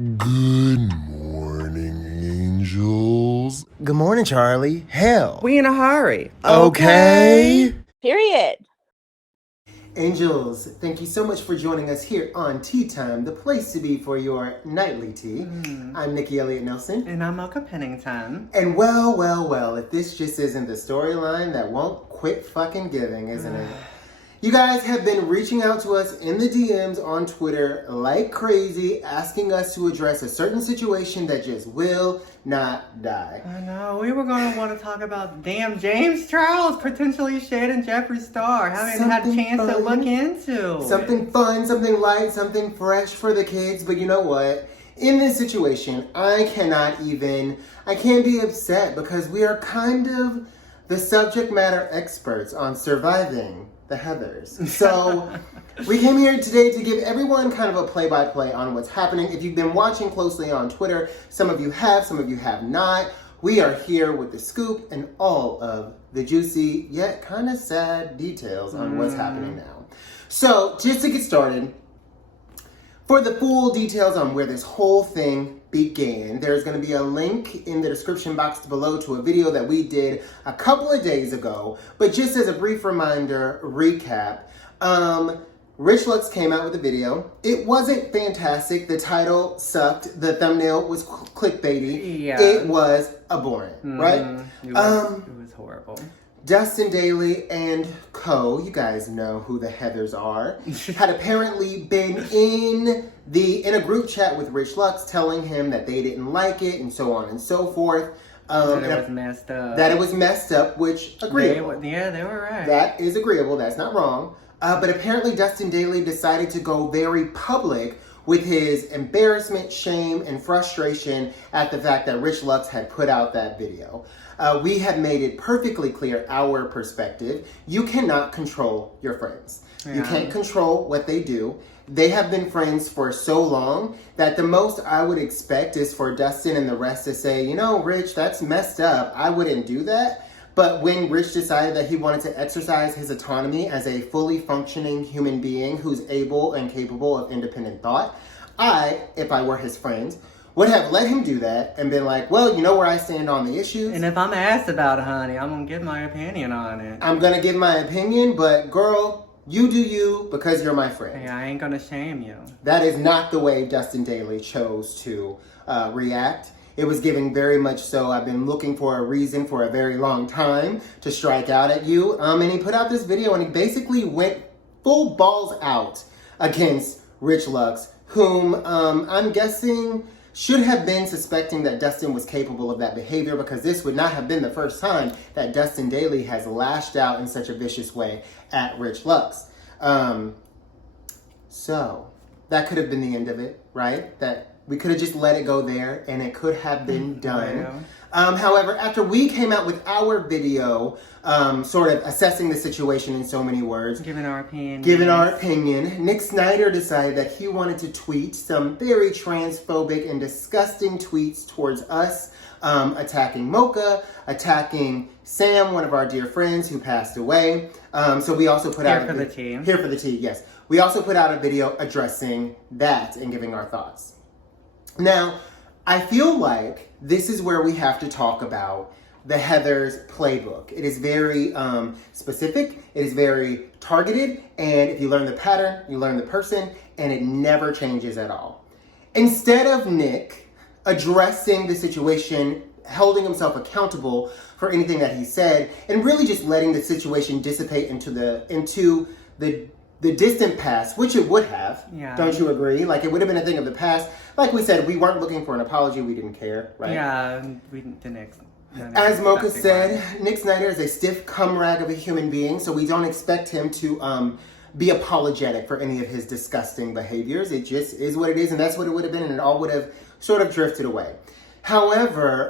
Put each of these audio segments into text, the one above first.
Good morning, angels. Good morning, Charlie. Hell. We in a hurry. Okay. Period. Angels, thank you so much for joining us here on Tea Time, the place to be for your nightly tea. I'm Nicky Elliott Nelson. And I'm Mocha Pennington. And well, if this just isn't the storyline that won't quit fucking giving, isn't it? You guys have been reaching out to us in the DMs on Twitter like crazy, asking us to address a certain situation that just will not die. I know, we were going to want to talk about damn James Charles potentially shading Jeffree Star. Haven't had a chance to look into. Something fun, something light, something fresh for the kids. But you know what? In this situation, I can't be upset because we are kind of the subject matter experts on surviving the Heathers. So we came here today to give everyone kind of a play-by-play on what's happening. If you've been watching closely on Twitter, some of you have, some of you have not. We are here with the scoop and all of the juicy yet kind of sad details on what's happening now. So just to get started, for the full details on where this whole thing began, there's going to be a link in the description box below to a video that we did a couple of days ago. But just as a brief reminder, recap, Rich Lux came out with a video. It wasn't fantastic. The title sucked. The thumbnail was clickbaity. Yeah. It was abhorrent, right? It was horrible. Dustin Dailey and co, you guys know who the Heathers are, had apparently been in a group chat with Rich Lux telling him that they didn't like it and so on and so forth. That it was messed up. That it was messed up, which agreeable. They were right. That is agreeable. That's not wrong. But apparently Dustin Dailey decided to go very public with his embarrassment, shame, and frustration at the fact that Rich Lux had put out that video. We have made it perfectly clear our perspective. You cannot control your friends. Yeah. You can't control what they do. They have been friends for so long that the most I would expect is for Dustin and the rest to say, you know, Rich, that's messed up. I wouldn't do that. But when Rich decided that he wanted to exercise his autonomy as a fully functioning human being who's able and capable of independent thought, if I were his friend, would have let him do that and been like, well, you know where I stand on the issues. And if I'm asked about it, honey, I'm going to give my opinion on it. I'm going to give my opinion, but girl, you do you because you're my friend. Hey, I ain't going to shame you. That is not the way Dustin Dailey chose to react. It was giving very much so, I've been looking for a reason for a very long time to strike out at you. And he put out this video and he basically went full balls out against Rich Lux, whom I'm guessing should have been suspecting that Dustin was capable of that behavior, because this would not have been the first time that Dustin Dailey has lashed out in such a vicious way at Rich Lux. So that could have been the end of it, right? That we could have just let it go there and it could have been done. Yeah. However, after we came out with our video, sort of assessing the situation in so many words. Giving our opinion. Nick Snyder decided that he wanted to tweet some very transphobic and disgusting tweets towards us, attacking Mocha, attacking Sam, one of our dear friends who passed away. So we also put out Here for the tea, yes. We also put out a video addressing that and giving our thoughts. Now, I feel like this is where we have to talk about the Heathers playbook. It is very specific, it is very targeted, and if you learn the pattern, you learn the person, and it never changes at all. Instead of Nick addressing the situation, holding himself accountable for anything that he said, and really just letting the situation dissipate into the distant past, which it would have. Yeah. Don't you agree? Like, it would have been a thing of the past. Like we said, we weren't looking for an apology. We didn't care, right? Yeah, As Mocha said, Nick Snyder is a stiff cum rag of a human being, so we don't expect him to be apologetic for any of his disgusting behaviors. It just is what it is, and that's what it would have been, and it all would have sort of drifted away. However,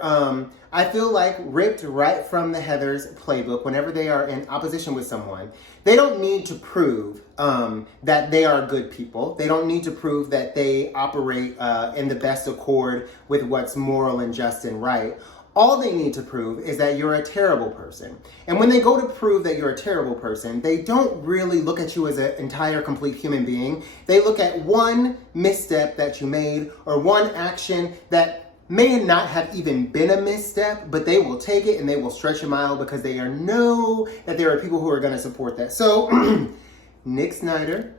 I feel like ripped right from the Heathers playbook, whenever they are in opposition with someone, they don't need to prove that they are good people. They don't need to prove that they operate in the best accord with what's moral and just and right. All they need to prove is that you're a terrible person. And when they go to prove that you're a terrible person, they don't really look at you as an entire, complete human being. They look at one misstep that you made or one action that may not have even been a misstep, but they will take it and they will stretch a mile because they know that there are people who are going to support that. So Nick Snyder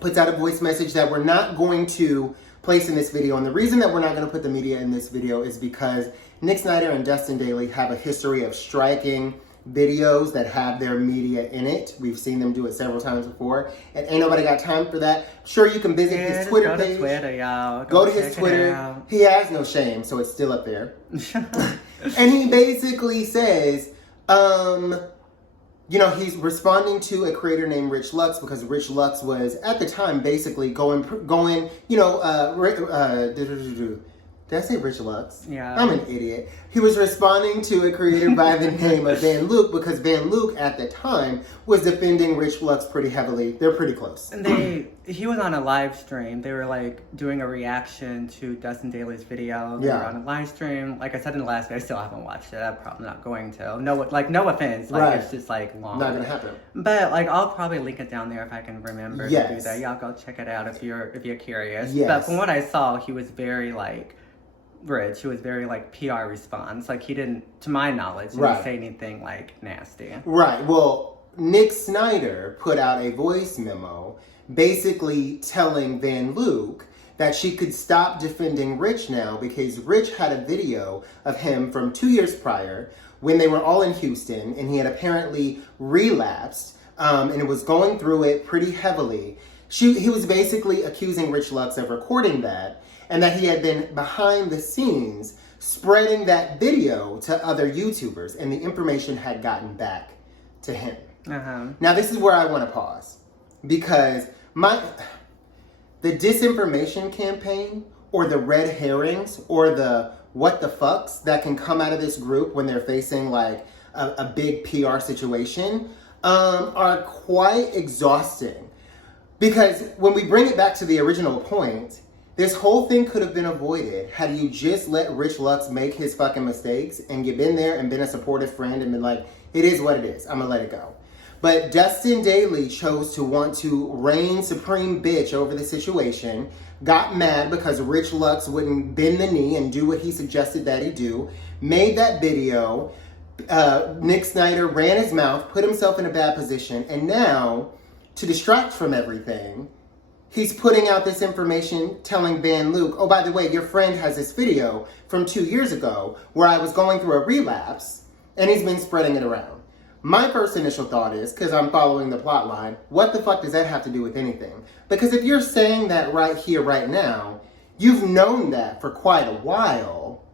puts out a voice message that we're not going to place in this video. And the reason that we're not going to put the media in this video is because Nick Snyder and Dustin Dailey have a history of striking videos that have their media in it. We've seen them do it several times before, and ain't nobody got time for that. Sure, you can visit his Twitter page. Go to Twitter, y'all. Go to his Twitter. He has no shame, so it's still up there. And he basically says, he's responding to a creator named Rich Lux because Rich Lux was at the time basically going. Did I say Rich Lux? Yeah. I'm an idiot. He was responding to a creator by the name of Van Luke because Van Luke at the time was defending Rich Lux pretty heavily. They're pretty close. And he was on a live stream. They were like doing a reaction to Dustin Dailey's video. They were on a live stream. Like I said in the last video, I still haven't watched it. I'm probably not going to. No offense. Like it's just like long. Not gonna happen. But like I'll probably link it down there if I can remember to do that. Y'all go check it out if you're curious. Yes. But from what I saw, he was very like Rich, who was very like PR response. Like he didn't, to my knowledge, didn't say anything like nasty. Right. Well, Nick Snyder put out a voice memo basically telling Van Luke that she could stop defending Rich now because Rich had a video of him from 2 years prior when they were all in Houston and he had apparently relapsed and it was going through it pretty heavily. He was basically accusing Rich Lux of recording that and that he had been behind the scenes spreading that video to other YouTubers, and the information had gotten back to him. Now, this is where I want to pause, because the disinformation campaign, or the red herrings, or the what the fucks that can come out of this group when they're facing like a big PR situation, are quite exhausting. Because when we bring it back to the original point, this whole thing could have been avoided had you just let Rich Lux make his fucking mistakes and you've been there and been a supportive friend and been like, it is what it is. I'm gonna let it go. But Dustin Dailey chose to want to reign supreme bitch over the situation, got mad because Rich Lux wouldn't bend the knee and do what he suggested that he do, made that video. Nick Snyder ran his mouth, put himself in a bad position, and now, to distract from everything, he's putting out this information telling Van Luke, oh, by the way, your friend has this video from 2 years ago where I was going through a relapse, and he's been spreading it around. My first initial thought is, because I'm following the plot line, what the fuck does that have to do with anything? Because if you're saying that right here, right now, you've known that for quite a while.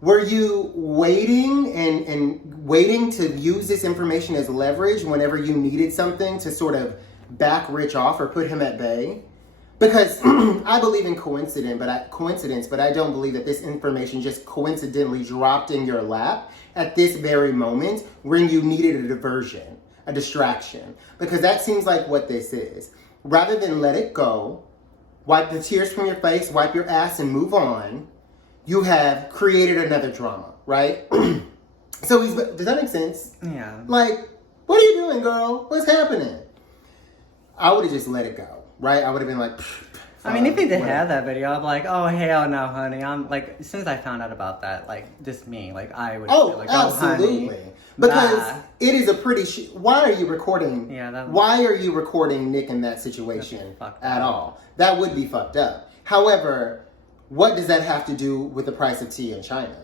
Were you waiting and waiting to use this information as leverage whenever you needed something to sort of back Rich off or put him at bay? Because I believe in coincidence, but I don't believe that this information just coincidentally dropped in your lap at this very moment when you needed a diversion, a distraction. Because that seems like what this is. Rather than let it go, wipe the tears from your face, wipe your ass and move on, you have created another drama, right? So does that make sense? Yeah. Like, what are you doing, girl? What's happening? I would have just let it go, right? I would have been like, I mean, if he did have that video, I'm like, oh, hell no, honey. I'm like, as soon as I found out about that, like, just me, like, I would be like, oh, absolutely. Honey. Because it is a pretty why are you recording? Yeah, why are you recording Nick in that situation at all? That would be fucked up. However, what does that have to do with the price of tea in China?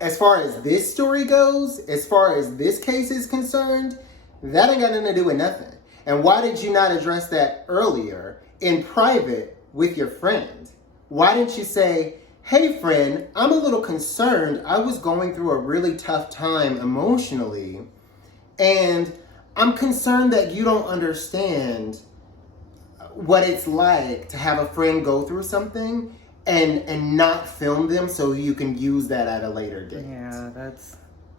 As far as this story goes, as far as this case is concerned, that ain't got nothing to do with nothing. And why did you not address that earlier in private with your friend? Why didn't you say, hey friend, I'm a little concerned. I was going through a really tough time emotionally, and I'm concerned that you don't understand what it's like to have a friend go through something and not film them so you can use that at a later date. Yeah,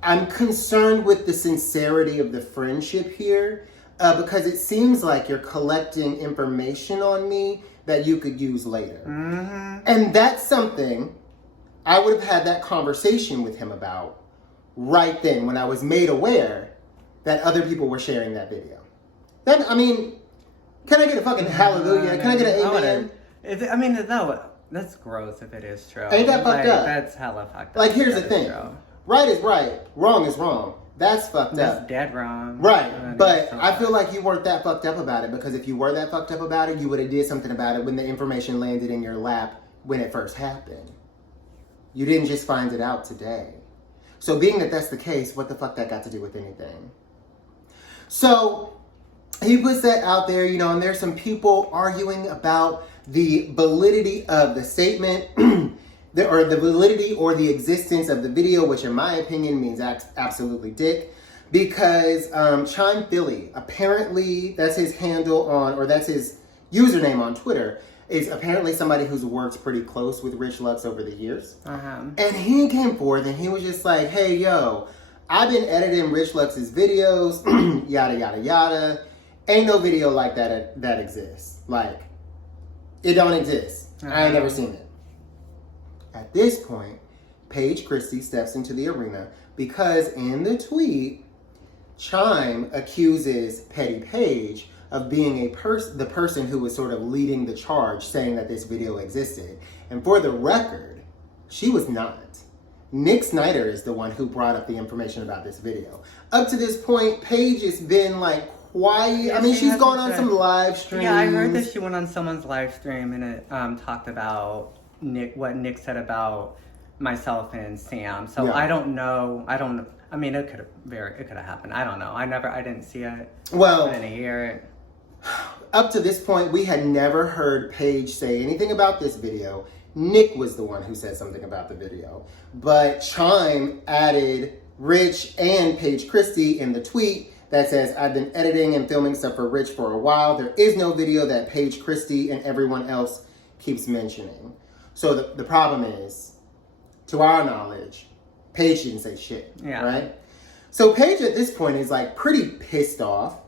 I'm concerned with the sincerity of the friendship here because it seems like you're collecting information on me that you could use later. Mm-hmm. And that's something I would have had that conversation with him about right then when I was made aware that other people were sharing that video. Then, I mean, can I get a fucking hallelujah? Can I get an amen? No, that's gross if it is true. Ain't that fucked up? That's hella fucked up. Like, here's the thing. Right is right. Wrong is wrong. That's fucked up. That's dead wrong. Right. But I feel like you weren't that fucked up about it, because if you were that fucked up about it, you would have did something about it when the information landed in your lap when it first happened. You didn't just find it out today. So being that that's the case, what the fuck that got to do with anything? So he puts that out there, you know, and there's some people arguing about the validity of the statement, or the validity or the existence of the video, which in my opinion means absolutely dick. Because Chime Philly, apparently that's his handle on, or that's his username on Twitter, is apparently somebody who's worked pretty close with Rich Lux over the years. And he came forth and he was just like, hey, yo, I've been editing Rich Lux's videos, yada, yada, yada. Ain't no video like that exists. Like, it don't exist. I ain't never seen it. At this point, Paige Christie steps into the arena because in the tweet, Chime accuses Petty Paige of being the person who was sort of leading the charge, saying that this video existed. And for the record, she was not. Nick Snyder is the one who brought up the information about this video. Up to this point, Paige has been like quiet. Yeah, I mean, she's gone on some live streams. Yeah, I heard that she went on someone's live stream and it talked about what Nick said about myself and Sam. So yeah. I don't know. I mean, it could have happened. I don't know. I didn't see it. Well, I didn't hear it. Up to this point, we had never heard Paige say anything about this video. Nick was the one who said something about the video. But Chime added Rich and Paige Christie in the tweet that says, I've been editing and filming stuff for Rich for a while. There is no video that Paige Christie and everyone else keeps mentioning. So the problem is, to our knowledge, Paige didn't say shit, right? So Paige at this point is like pretty pissed off.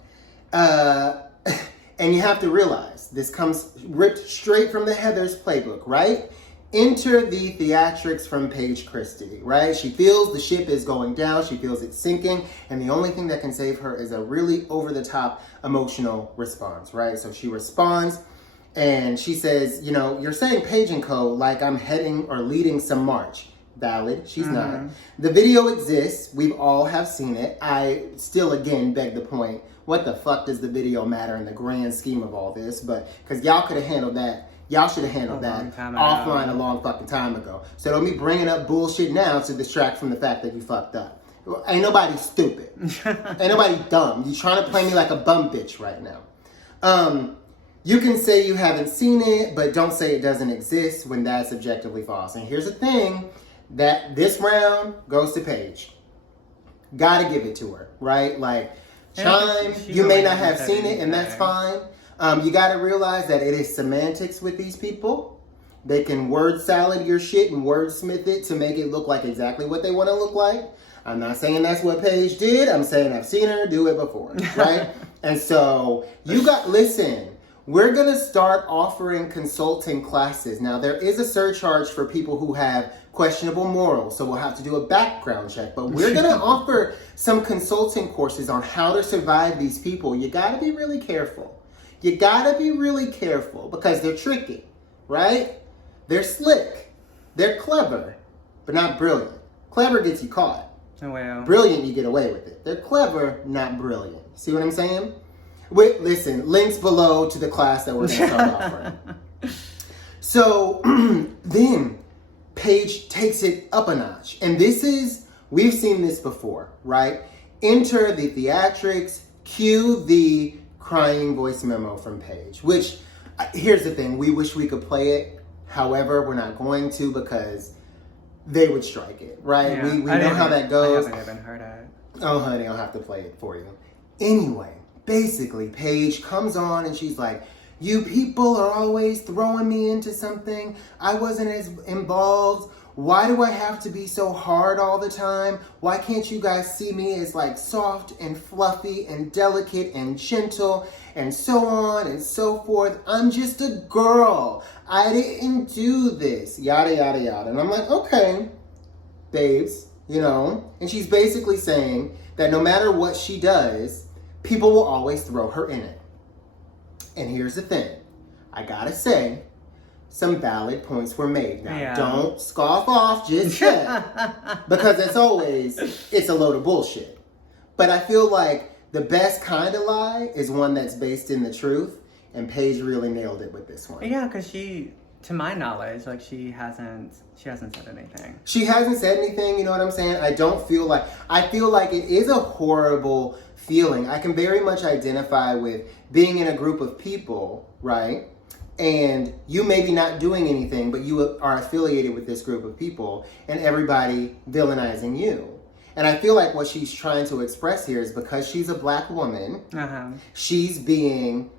And you have to realize, this comes ripped straight from the Heathers playbook, right? Enter the theatrics from Paige Christie, right? She feels the ship is going down. She feels it sinking. And the only thing that can save her is a really over-the-top emotional response, right? So she responds and she says, you know, you're saying Paige and Co. like I'm heading or leading some march. Valid. She's not. The video exists. We all have seen it. I still, again, beg the point. What the fuck does the video matter in the grand scheme of all this? But, because y'all could have handled that. Y'all should have handled that offline a long fucking time ago. So don't be bringing up bullshit now to distract from the fact that you fucked up. Ain't nobody stupid. Ain't nobody dumb. You trying to play me like a bum bitch right now. You can say you haven't seen it, but don't say it doesn't exist when that's objectively false. And here's the thing. That this round goes to Paige. Gotta give it to her, right? Like, Chime, you may not have seen it, and that's fine. You gotta realize that it is semantics with these people. They can word salad your shit and wordsmith it to make it look like exactly what they want to look like. I'm not saying that's what Paige did. I'm saying I've seen her do it before, right? And so, listen. We're going to start offering consulting classes. Now, there is a surcharge for people who have questionable morals, so we'll have to do a background check. But we're going to offer some consulting courses on how to survive these people. You got to be really careful. You got to be really careful because they're tricky, right? They're slick. They're clever, but not brilliant. Clever gets you caught. Oh, wow. Brilliant, you get away with it. They're clever, not brilliant. See what I'm saying? Listen, links below to the class that we're going to start offering. So then Paige takes it up a notch. And we've seen this before, right? Enter the theatrics, cue the crying voice memo from Paige. Which, here's the thing, we wish we could play it. However, we're not going to because they would strike it, right? Yeah, we know how that goes. I haven't even heard it. Oh, honey, I'll have to play it for you. Anyway. Basically, Paige comes on and she's like, You people are always throwing me into something. I wasn't as involved. Why do I have to be so hard all the time? Why can't you guys see me as like soft and fluffy and delicate and gentle and so on and so forth? I'm just a girl. I didn't do this. Yada, yada, yada. And I'm like, okay, babes, you know? And she's basically saying that no matter what she does, people will always throw her in it. And here's the thing. I gotta say, some valid points were made. Now, don't scoff off just yet. Because as always, it's a load of bullshit. But I feel like the best kind of lie is one that's based in the truth. And Paige really nailed it with this one. Yeah, because she, to my knowledge, like she hasn't said anything. She hasn't said anything, you know what I'm saying? I feel like it is a horrible feeling. I can very much identify with being in a group of people, right? And you maybe not doing anything, but you are affiliated with this group of people and everybody villainizing you. And I feel like what she's trying to express here is because she's a black woman, she's being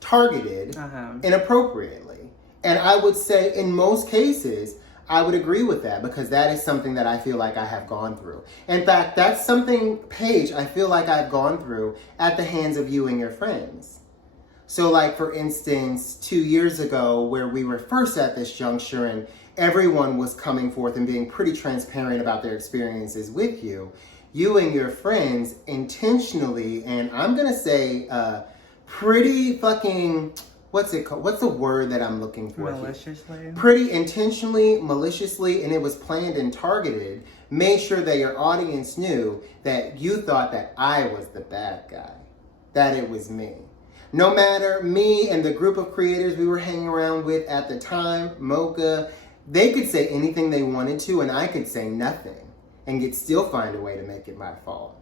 targeted inappropriately. And I would say in most cases, I would agree with that because that is something that I feel like I have gone through. In fact, that's something, Paige, I feel like I've gone through at the hands of you and your friends. So like, for instance, 2 years ago where we were first at this juncture and everyone was coming forth and being pretty transparent about their experiences with you, you and your friends intentionally, and I'm going to say pretty fucking, what's it called? What's the word that I'm looking for? Maliciously? Pretty intentionally, maliciously, and it was planned and targeted, made sure that your audience knew that you thought that I was the bad guy, that it was me. No matter me and the group of creators we were hanging around with at the time, Mocha, they could say anything they wanted to and I could say nothing and yet still find a way to make it my fault.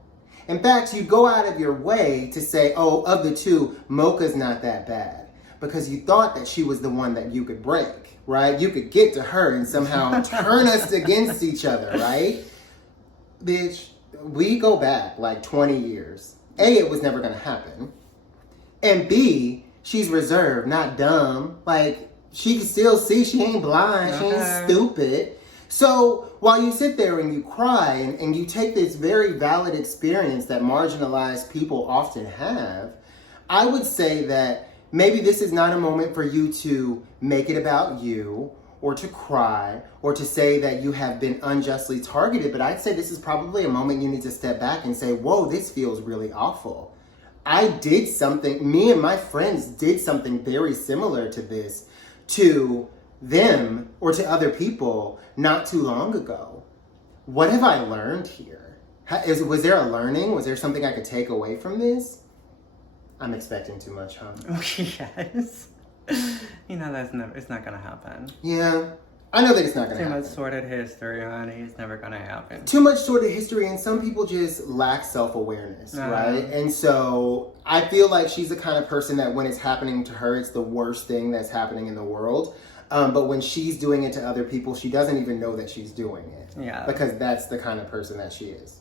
In fact, you go out of your way to say, oh, of the two, Mocha's not that bad. Because you thought that she was the one that you could break, right? You could get to her and somehow turn us against each other, right? Bitch, we go back like 20 years. A, it was never gonna happen. And B, she's reserved, not dumb. Like, she can still see, she ain't blind, she ain't stupid. So while you sit there and you cry and you take this very valid experience that marginalized people often have, I would say that maybe this is not a moment for you to make it about you or to cry or to say that you have been unjustly targeted, but I'd say this is probably a moment you need to step back and say, whoa, this feels really awful. I did something, me and my friends did something very similar to this to them or to other people not too long ago. What have I learned here? Was there a learning? Was there something I could take away from this? I'm expecting too much, huh? Yes. You know, it's not gonna happen. Yeah. I know that it's not going to happen. Too much sordid history, honey. It's never going to happen. Too much sordid history, and some people just lack self-awareness, right? And so I feel like she's the kind of person that when it's happening to her, it's the worst thing that's happening in the world. But when she's doing it to other people, she doesn't even know that she's doing it. Yeah. Because that's the kind of person that she is.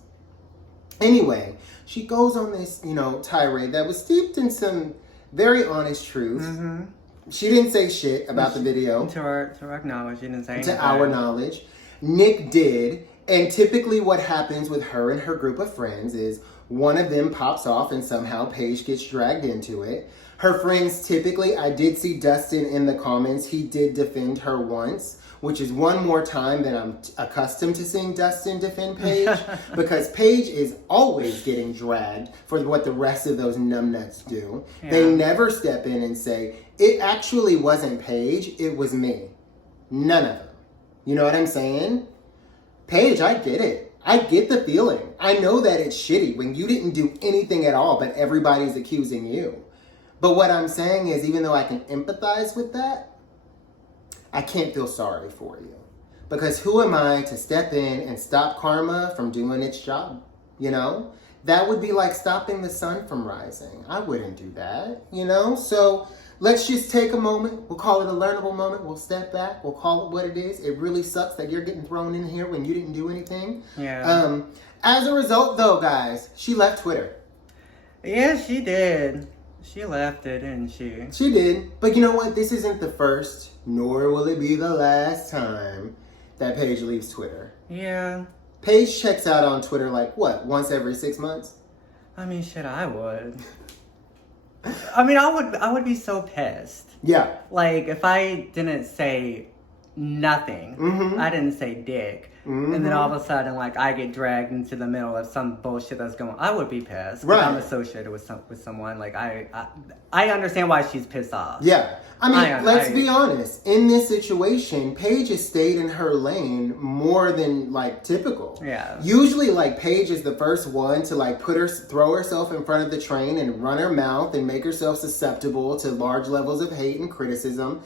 Anyway, she goes on this, tirade that was steeped in some very honest truth. Mm-hmm. She didn't say shit about the video. To our knowledge, she didn't say anything. To our knowledge. Nick did. And typically what happens with her and her group of friends is one of them pops off and somehow Paige gets dragged into it. Her friends typically, I did see Dustin in the comments. He did defend her once, which is one more time than I'm accustomed to seeing Dustin defend Paige. Because Paige is always getting dragged for what the rest of those numbnuts do. Yeah. They never step in and say, it actually wasn't Paige, it was me. None of them. You know what I'm saying? Paige, I get it. I get the feeling. I know that it's shitty when you didn't do anything at all, but everybody's accusing you. But what I'm saying is, even though I can empathize with that, I can't feel sorry for you. Because who am I to step in and stop karma from doing its job? That would be like stopping the sun from rising. I wouldn't do that, So let's just take a moment. We'll call it a learnable moment. We'll step back. We'll call it what it is. It really sucks that you're getting thrown in here when you didn't do anything. Yeah. As a result, though, guys, she left Twitter. Yeah, she did. She left it, didn't she? She did. But you know what? This isn't the first, nor will it be the last time that Paige leaves Twitter. Yeah. Paige checks out on Twitter like, what, once every 6 months? I mean, shit, I would. I mean, I would be so pissed. Yeah. Like, if I didn't say nothing, I didn't say dick, and then all of a sudden, like, I get dragged into the middle of some bullshit that's going on, I would be pissed. Right. I'm associated with someone. Like, I understand why she's pissed off. Yeah. I mean, let's be honest. In this situation, Paige has stayed in her lane more than, like, typical. Yeah. Usually, like, Paige is the first one to, like, throw herself in front of the train and run her mouth and make herself susceptible to large levels of hate and criticism.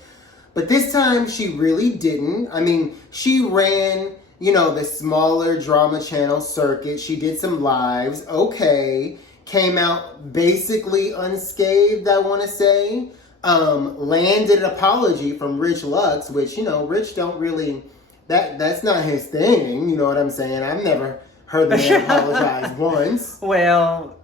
But this time, she really didn't. I mean, she ran, you know, the smaller drama channel circuit. She did some lives. Okay. Came out basically unscathed, I want to say. Landed an apology from Rich Lux, which, you know, Rich don't really, that's not his thing, you know what I'm saying? I've never heard the man apologize once. Well,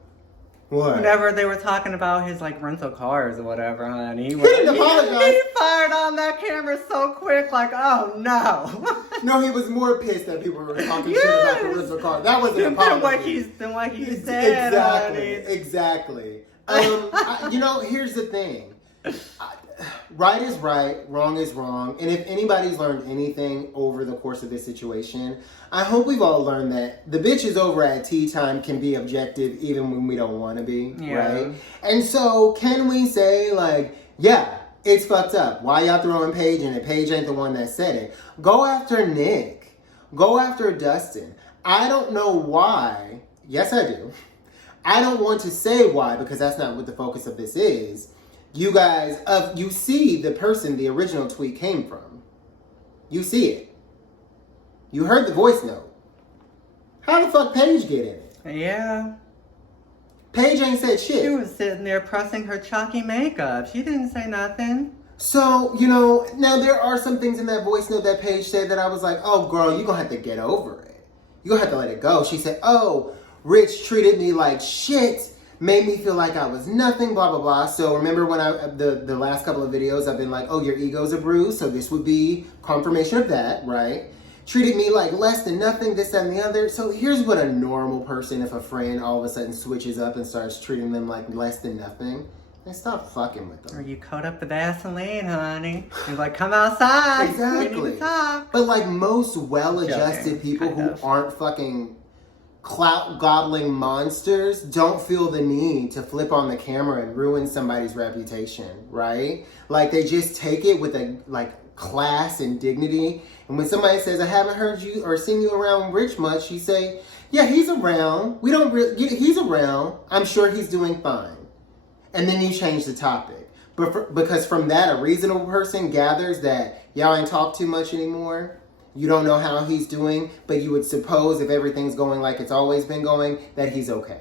what? Whenever they were talking about his, like, rental cars or whatever, honey, he didn't apologize. He fired on that camera so quick, like, oh no. No, he was more pissed that people were talking shit about the rental car. That was an apology. Than what he said, Exactly. You know, here's the thing. Right is right, wrong is wrong. And if anybody's learned anything over the course of this situation, I hope we've all learned that the bitches over at tea time can be objective even when we don't want to be, right? And so can we say, like, yeah, it's fucked up. Why y'all throwing Paige in it? Paige ain't the one that said it. Go after Nick. Go after Dustin. I don't know why. Yes, I do. I don't want to say why because that's not what the focus of this is. You guys, you see the person the original tweet came from. You see it. You heard the voice note. How the fuck Paige get in it? Yeah. Paige ain't said shit. She was sitting there pressing her chalky makeup. She didn't say nothing. So, you know, now there are some things in that voice note that Paige said that I was like, oh, girl, you're going to have to get over it. You're going to have to let it go. She said, oh, Rich treated me like shit. Made me feel like I was nothing, blah, blah, blah. So remember when the last couple of videos, I've been like, oh, your ego's a bruise. So this would be confirmation of that, right? Treated me like less than nothing, this, that, and the other. So here's what a normal person, if a friend all of a sudden switches up and starts treating them like less than nothing, then stop fucking with them. Or you coat up the Vaseline, honey. And like, come outside. Exactly. We need to talk. But like most well-adjusted people who aren't fucking clout-gobbling monsters don't feel the need to flip on the camera and ruin somebody's reputation, right? Like, they just take it with a, like, class and dignity. And when somebody says, I haven't heard you or seen you around Rich much, you say, yeah, he's around. We don't really, he's around. I'm sure he's doing fine. And then you change the topic. Because from that, a reasonable person gathers that y'all ain't talk too much anymore. You don't know how he's doing, but you would suppose if everything's going like it's always been going, that he's okay.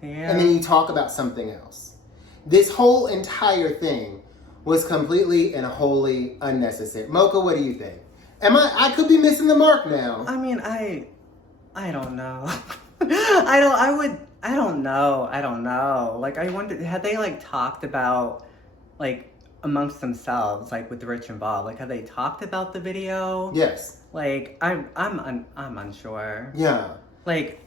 Yeah. And then you talk about something else. This whole entire thing was completely and wholly unnecessary. Mocha, what do you think? I could be missing the mark now. I mean, I don't know. I don't know. Like, I wonder, had they, like, talked about, like, amongst themselves, like with Rich involved, like have they talked about the video? Yes. Like I'm unsure. Yeah. Like,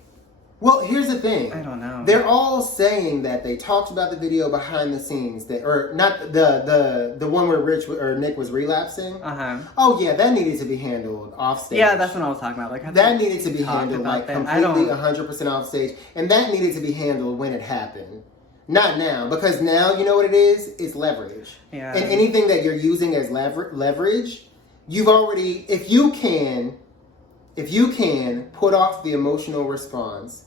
well, here's the thing. I don't know. They're all saying that they talked about the video behind the scenes, that or not the one where Rich or Nick was relapsing. Oh yeah, that needed to be handled off stage. Yeah, that's what I was talking about. Like that needed to be handled like completely 100% off stage, and that needed to be handled when it happened. Not now, because now, you know what it is? It's leverage. Yeah. And anything that you're using as leverage, you've already, if you can put off the emotional response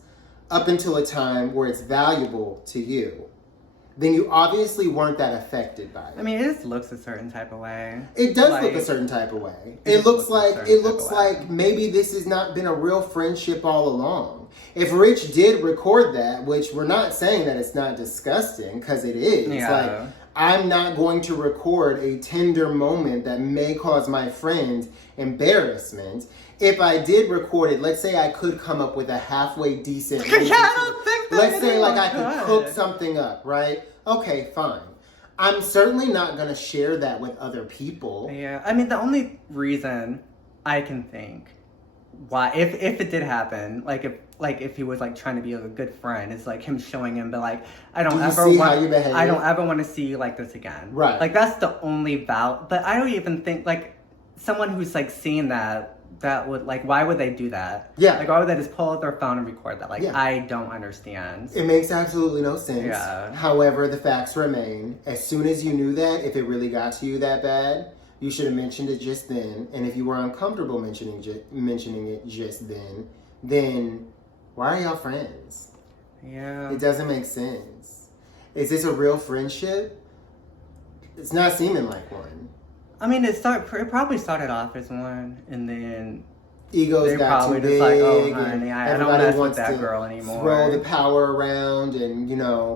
up until a time where it's valuable to you, then you obviously weren't that affected by it. I mean, it just looks a certain type of way. It does look a certain type of way. It looks like maybe this has not been a real friendship all along. If Rich did record that, which we're not saying that it's not disgusting, because it is. Yeah. Like, I'm not going to record a tender moment that may cause my friend embarrassment. If I did record it, let's say I could come up with a halfway decent I don't think Let's say like I could cook something up, right? Okay, fine. I'm certainly not going to share that with other people. Yeah, I mean, the only reason I can think why, if it did happen, if he was like trying to be a good friend, it's like him showing him, but like I don't ever want to see you like this again. Right. Like that's the only but I don't even think like someone who's like seeing that would like, why would they do that? Yeah. Like why would they just pull out their phone and record that? Like, yeah. I don't understand. It makes absolutely no sense. Yeah. However, the facts remain. As soon as you knew that, if it really got to you that bad, you should have mentioned it just then. And if you were uncomfortable mentioning it just then why are y'all friends? Yeah. It doesn't make sense. Is this a real friendship? It's not seeming like one. I mean, it probably started off as one, and then egos got too big. Like, oh, honey, I don't mess with that to girl anymore. Throw the power around and,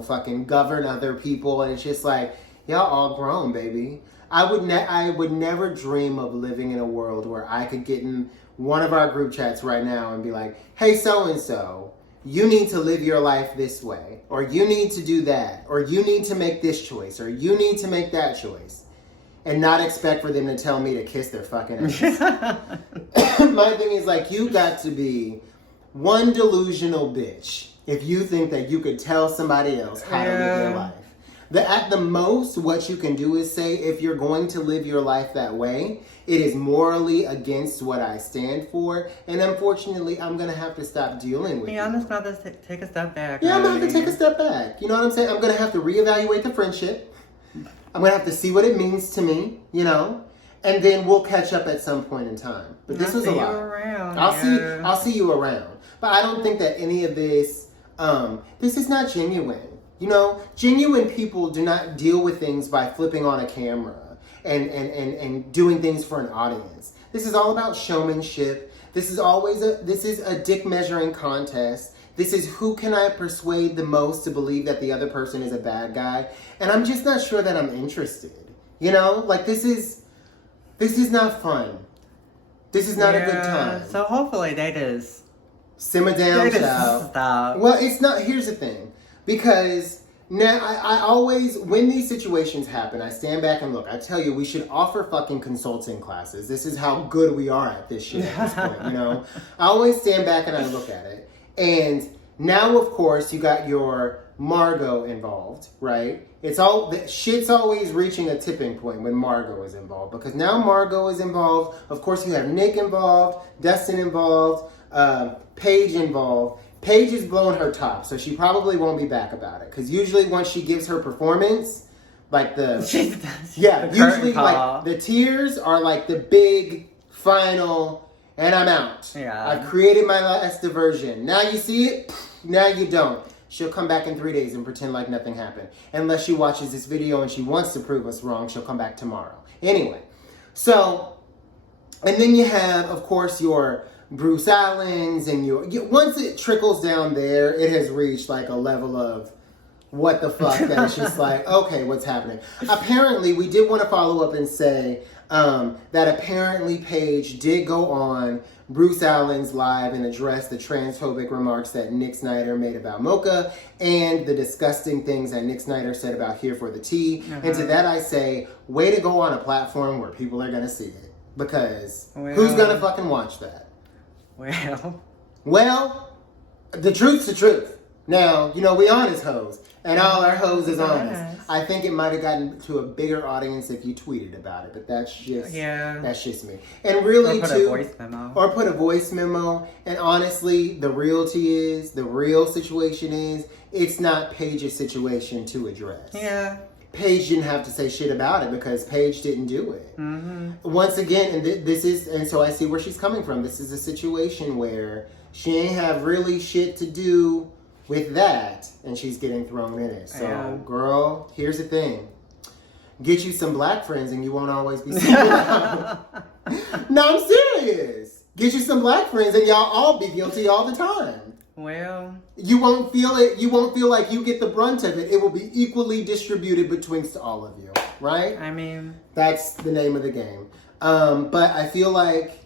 fucking govern other people. And it's just like, y'all all grown, baby. I would never dream of living in a world where I could get in one of our group chats right now and be like, hey, so-and-so, you need to live your life this way. Or you need to do that. Or you need to make this choice. Or you need to make that choice. And not expect for them to tell me to kiss their fucking ass. My thing is like, you got to be one delusional bitch if you think that you could tell somebody else how to live their life. At the most, what you can do is say, if you're going to live your life that way, it is morally against what I stand for. And unfortunately, I'm going to have to stop dealing with you. I'm just going to take a step back. Yeah, I'm going to have to take a step back. You know what I'm saying? I'm going to have to reevaluate the friendship. I'm going to have to see what it means to me, and then we'll catch up at some point in time. But this was a lot. I'll see you around. But I don't think that any of this is not genuine. Genuine people do not deal with things by flipping on a camera and doing things for an audience. This is all about showmanship. This is a dick measuring contest. This is who can I persuade the most to believe that the other person is a bad guy. And I'm just not sure that I'm interested. This is not fun. This is not a good time. So hopefully they just simmer down, child. Stop. Well, it's not. Here's the thing. Because now I always, when these situations happen, I stand back and look. I tell you, we should offer fucking consulting classes. This is how good we are at this shit at this point, I always stand back and I look at it. And now, of course, you got your Margot involved, right? Shit's always reaching a tipping point when Margot is involved. Because now Margot is involved. Of course, you have Nick involved, Dustin involved, Paige involved. Paige is blowing her top, so she probably won't be back about it. Because usually once she gives her performance, like usually like the tears are like the big final, and I'm out. Yeah. I've created my last diversion. Now you see it, now you don't. She'll come back in 3 days and pretend like nothing happened. Unless she watches this video and she wants to prove us wrong, she'll come back tomorrow. Anyway, so, and then you have, of course, your Bruce Allens and once it trickles down there, it has reached like a level of what the fuck that it's just like, okay, what's happening? Apparently, we did want to follow up and say that apparently Paige did go on Bruce Allen's live and address the transphobic remarks that Nick Snyder made about Mocha and the disgusting things that Nick Snyder said about Here for the Tea. And to that I say, way to go on a platform where people are going to see it. Because who's going to fucking watch that? Well, the truth's the truth. Now, we honest hoes. And all our hoes is honest. I think it might have gotten to a bigger audience if you tweeted about it, but that's just me. And really, or put a voice memo. And honestly, the real situation is, it's not Paige's situation to address. Yeah. Paige didn't have to say shit about it because Paige didn't do it. Mm-hmm. Once again, and so I see where she's coming from. This is a situation where she ain't have really shit to do with that, and she's getting thrown in it. So, girl, here's the thing. Get you some black friends and you won't always be single out. No, I'm serious. Get you some black friends and y'all all be guilty all the time. Well, you won't feel it. You won't feel like you get the brunt of it. It will be equally distributed betwixt all of you, right? I mean, that's the name of the game. But I feel like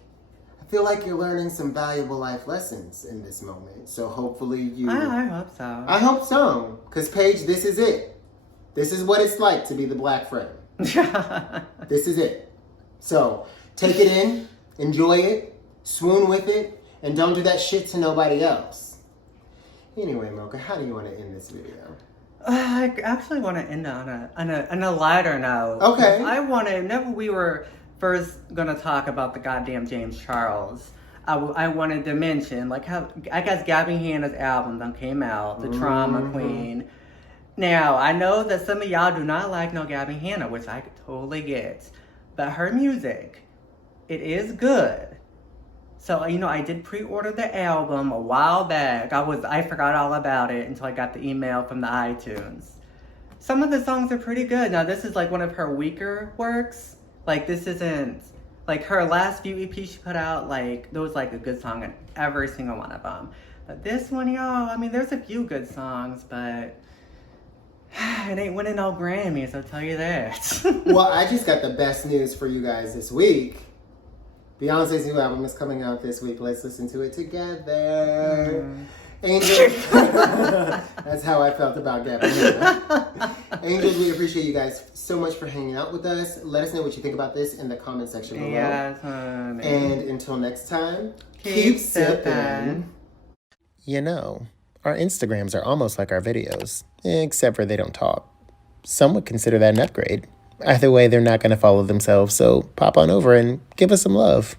feel like you're learning some valuable life lessons in this moment. So hopefully you... I hope so. I hope so. Because Paige, this is it. This is what it's like to be the black friend. This is it. So take it in, enjoy it, swoon with it, and don't do that shit to nobody else. Anyway, Mocha, how do you want to end this video? I actually want to end on a lighter note. Okay. Whenever we were first gonna talk about the goddamn James Charles, I wanted to mention like how I guess Gabby Hanna's album done came out, The Trauma Queen. Now I know that some of y'all do not like no Gabby Hanna, which I totally get, but her music, it is good. So, I did pre-order the album a while back. I forgot all about it until I got the email from the iTunes. Some of the songs are pretty good. Now, this is like one of her weaker works. Like, this isn't, like her last few EPs she put out, like, there was like a good song in every single one of them. But this one, y'all, there's a few good songs, but it ain't winning no Grammys, I'll tell you that. Well, I just got the best news for you guys this week. Beyonce's new album is coming out this week. Let's listen to it together. Angels. That's how I felt about Gabby. Angels, we appreciate you guys so much for hanging out with us. Let us know what you think about this in the comment section below. Yes, honey. And until next time, keep sipping. Our Instagrams are almost like our videos, except for they don't talk. Some would consider that an upgrade. Either way, they're not going to follow themselves, so pop on over and give us some love.